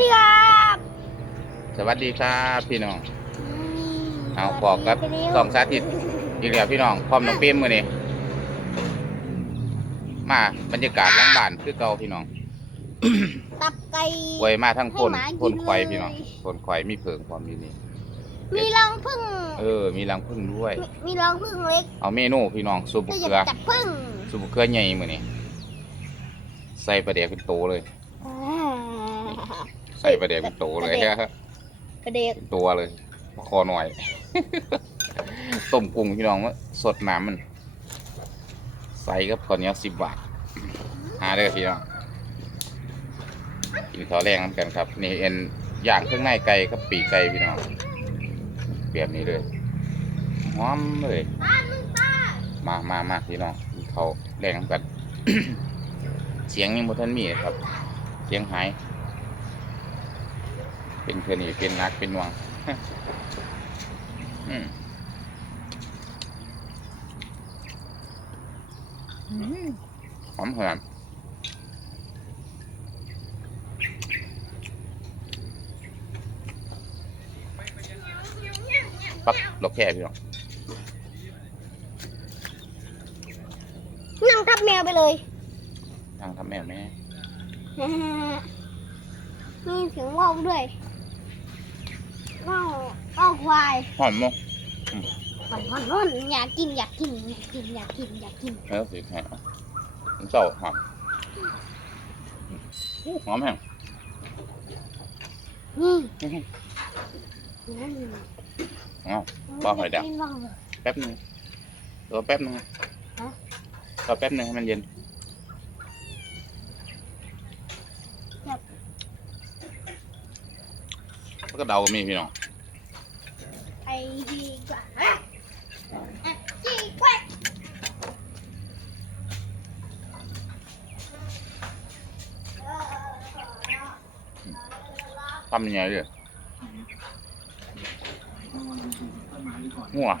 ดีครับสวัสดีครับพี่น้อง เอาบอกกับสองสาธิตอีกแล้วพี่น้องพร้อมน้องเปี้ยมมือนี่มาบรรยากาศหล้างบ้านคือเก่าพี่น้องตับไก่ไวยมาทั้งคนให้หมากินคนควายเลยพี่น้องคนควายมีเพิงความมีนี่มีรังผึ้งเออ มีรังพึ่งด้วย มีมีรังผึ้งเล็ก เอาเมนูพี่น้องซุปก็บะอย่าเขือจับผึ้งซุปบะเขือใหญ่มือนี่ใส่ปลาแดกเป็นโตเลย ใส่ปลาแดกเป็นโตเลยกระเด็กเป็นตัวเลยคอหน่อย ต้มกุ้งพี่น้องว่าสดน้ำมัน ใส่กับข้าวเหนียวสิบบาทหาได้อพี่น้องกินข้าวแรงน้ำกันครับ นี่เอ็นย่างเครื่องในไก่กับปีกไก่พี่น้องแบบนี้เลยหอมเลยมามามาพี่น้องกินข้าวแรงน้ำกัน เสียงยังบ่ทันมีครับ เสียงหาย เป็นเพื่อนนี่เป็นนักเป็นหน่วงอืมหอมหอมปักดอกแค่พี่น้องนั่งทับแมวไปเลยทางทำแม่แม่มีเสียงว่าวด้วยว่าวว่าวควายหอมมั้งมันมันมันอยากกินอยากกินอยากกินอยากกินอยากกินแล้วสิแห้งมันเจ้าหอมอู้หอมแห้งนี่อื้อหือนั่นอ้าวว่าวหอยดาวกินว่าวแป๊บหนึงรอแป๊บหนึงฮะรอแป๊บหนึงให้มันเย็นแล้วก็เดาก็มีพี่น้อง Tak 子。哇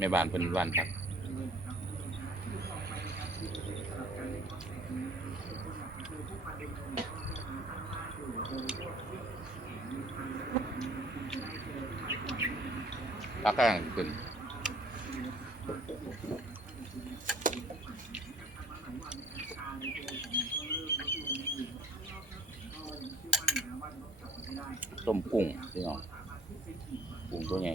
แม่บ้านเพิ่นบ้านผักผักกำลังขึ้นต้มกุ้งพี่น้องกุ้งตัวใหญ่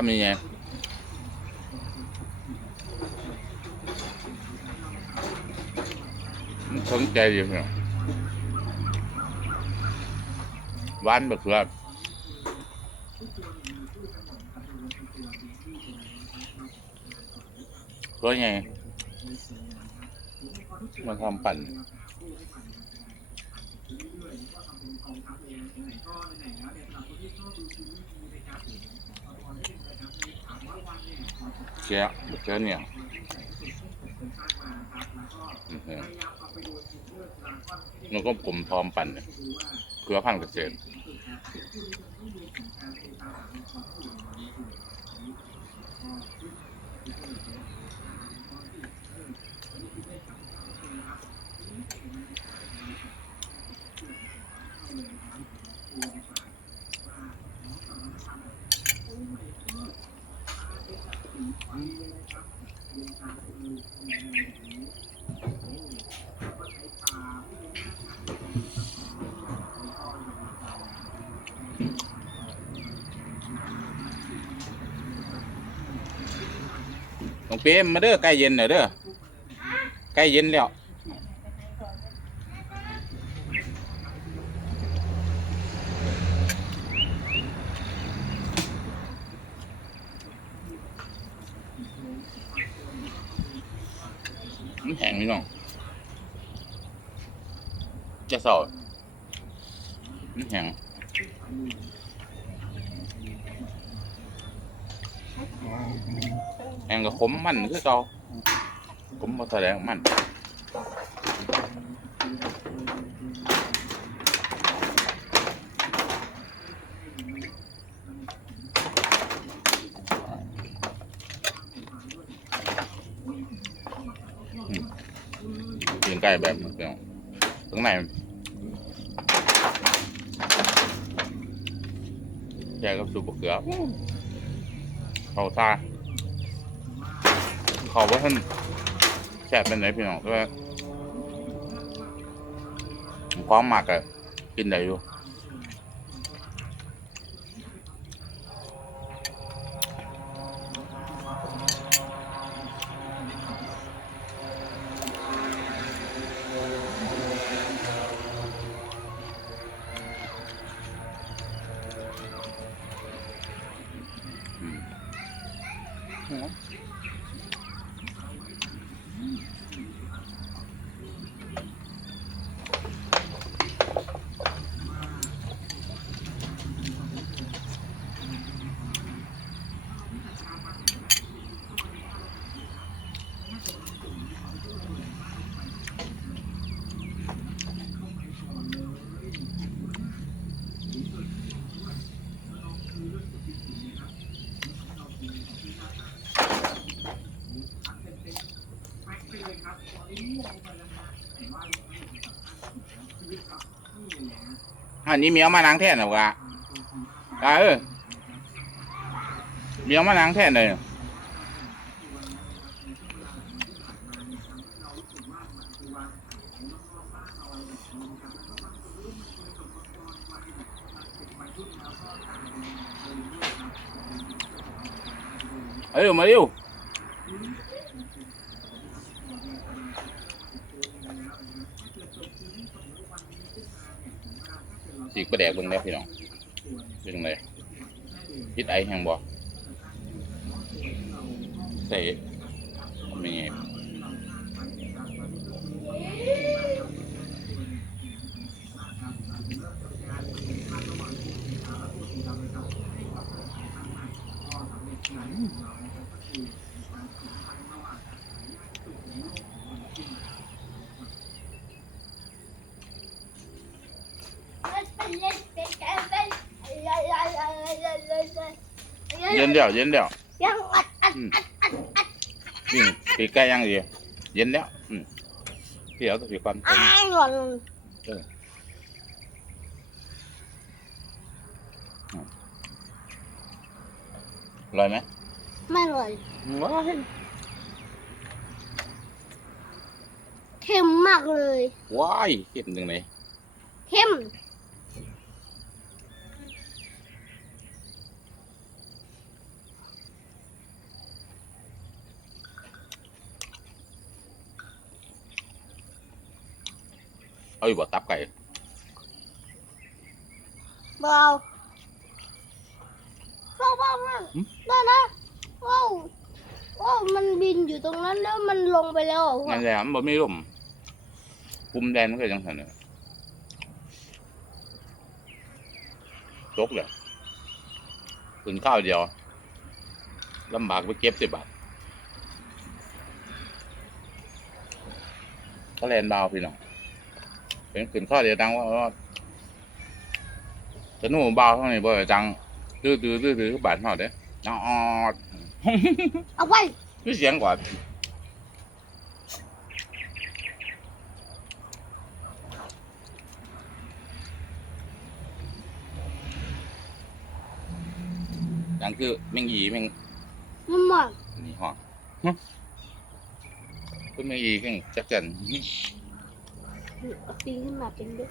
ทำยังไงมันสนใจอยู่พี่น้ องหวานแบบเขือตัวใหญ่มาทำปั่นเชียเชียเนี่ยนก็กลมพร้อมปั่นเนี่ยเกลือพันธุ์เกษตร น้องเปรมมาเด้อใกล้เย็นแล้วเด้อใกล้เย็นแล้วมันแห้งนี่น้องจะเศร้ามันแห้ง แห้งกับขมมันคือเก่าขมมาแสดงมันกินไก่แบบนี้เนาะข้างในแกกับซุปบะเขือเขาซา เขาว่าท่านแสบเป็นไหนพี่น้องแต่ว่าความหมักอะกินได้อยู่ อันนี้เมียวมานางแท่นหรอกะกะเออเมียวมานางแท่นเลยเอ้ยมาเร็ว สีกประแดกเบิ่งแล้วพี่น้องเป็นไงพิษไอแห้งบ่ใส่มีไง เย็นแล้วเย็นแล้วยังอัดอัดอัดอัดอัดยิ่ปีกไก่ย่างดีเย็นแล้วอืมพี่เอาตัวพี่ก่อนอ้ายหล่นอร่อยไหมไม่หล่นว้ายเค็มมากเลยว้ายเก็บจังไหนเค็ม เอาอยู่บ่ตับไก่เบาเบาเบามันหืมได้นะว้าวว้าวมันบินอยู่ตรงนั้นแล้วมันลงไปแล้วอะพ่อนั่นแหละมันบ่มีลมปุ่มแดนมันก็จังซั่นน่ะตกแล้วกินข้าวเดียวลำบากไปเก็บสิบาทก็แลนบาวพี่น้อง เป็นขึ้นข้อเดียวดังว่าว่าจะหนู่เบาเท่านี้บ่ได้จังดื้อดื้อดื้อดื้อบาดเฮาเด้อออดเอาไปคือเสียงกว่าดังคือแมงอีแมงมันหมดนี่ห้องฮะคือแมงอีแข่งจักจัน เอาปีขึ้นมาเป็นด้วย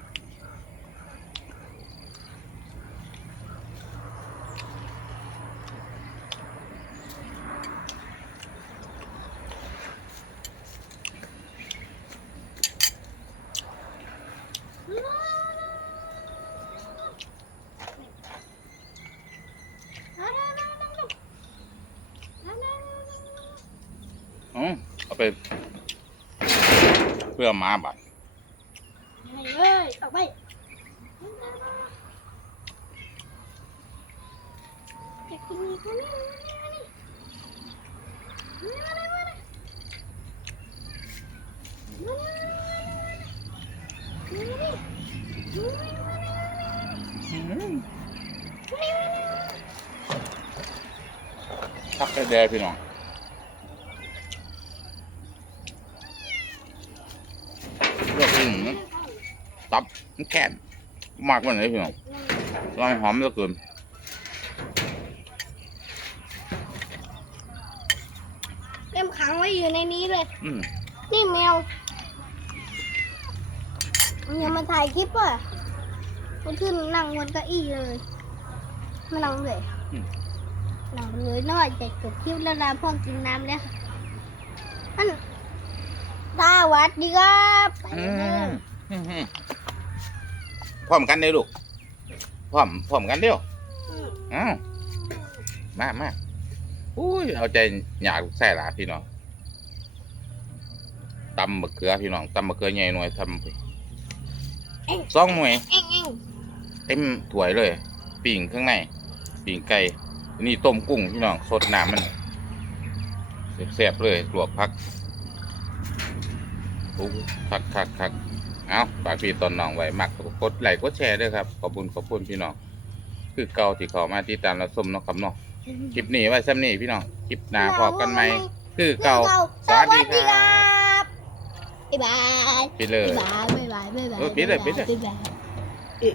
เอาไปเพื่อมาบัดเทักแดๆพี่น้องเลือกอื่นนะตับมันแข็งมากกว่าไหนพี่น้องลอยหอมเหลือเกินเต็มขังไว้อยู่ในนี้เลยอืมนี่แมวมัน ยังมาถ่ายคลิปอะมันขึ้นนั่งบนเก้าอี้เลยมานั่งเลยนั่งเลยนอกจากจบคลิปแล้วนะพ่อกินน้ำแล้วค่ะอันสวัสดีครับไปอืเลยมอืมอืมพร้อมกันเด้อลูกพร้อมพร้อมกันเดียวอืมอ้าวมามาอุ้ยเอาใจอยากใส่หลาพี่น้องตำมะเขือพี่น้องตำมะเขือใหญ่หน่วยทำไป สองหน่วยเอ็งเอ็งเต็มถ้วยเลยปิ่งข้างในปิ่งไก่อันนี่ต้มกุ้งพี่น้องสดน้ำมันแซ่บๆเลยลวกพักโอ้คักคักคักเอาฝากพี่ตอนน้องไว้มักกดไลค์กดแชร์ด้วยครับ ขอบคุณขอบคุณพี่น้อง คือเก่าที่เขามาที่ตามรับชมเนาะครับเนาะคลิปนี้ไว้ซ้ำนี้พี่น้อง คลิปหน้าพอกันไหมคือเก่าสวัสดีครับ บ๊ายบายไปเลย บ๊ายบายบ๊ายบายบ๊ายบายเออปิดเลยปิดเลย บ๊ายบาย